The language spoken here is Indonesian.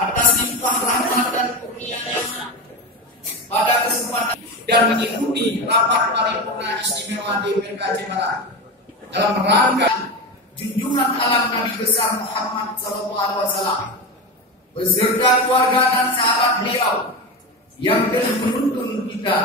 Atas limpah rahmat dan kurnianya pada kesempatan dan mengikuti rapat paripurna istimewa DPRK Jember dalam rangka junjungan alam Nabi besar Muhammad SAW beserta keluarga dan sahabat beliau yang telah menuntun kita